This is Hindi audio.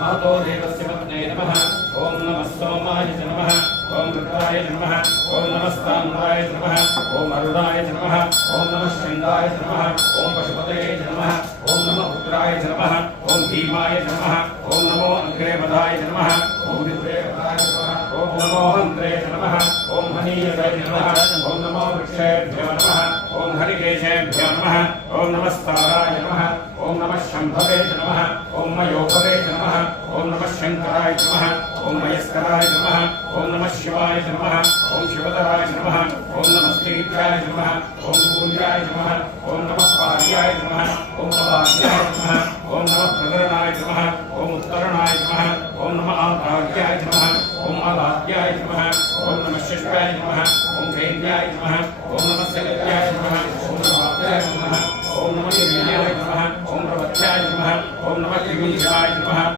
महतो देवस्य पत्न्यै नमः ॐ नमः सोमाय च नमः ॐ रुद्राय नमः ॐ नमस्ताम्राय नमः ॐ अरुणाय नमः ॐ नमः शृङ्गाय नमः ॐ पशुपतये नमः ॐ नमः पुत्राय नमः ॐ भीमाय नमः ॐ नमो अग्रेवधाय नमः ॐ विद्रेवधाय नमः ॐ नमो हन्त्रे नमः ॐ हनीयते नमः ॐ नमो वृक्षेभ्यो नमः ॐ हरिकेशेभ्यो नमः ॐ नमस्ताराय नमः ॐ नमः शम्भवे नमः ॐ मयोभवे नमः ॐ नमः शङ्कराय नमः ॐ मयस्कराय नमः ॐ नमः शिवाय नमः ॐ शिवतराय नमः ॐ नमस्तेभ्याय नमः ॐ पूज्याय नमः ॐ नमः पार्याय नमः ॐ नवाज्याय नमः ॐ नमः प्रकरणाय नमः ॐ उत्तरणाय नमः ॐ नमः आभाग्याय नमः ॐ अलाद्याय नमः ॐ नमः शिष्टाय नमः ॐ कैल्याय नमः ॐ नमः सलिल्याय नमः ॐ नवाज्याय नमः ॐ नमः गिरियाय नमः ॐ प्रवत्याय नमः ॐ नमः गिरीशाय नमः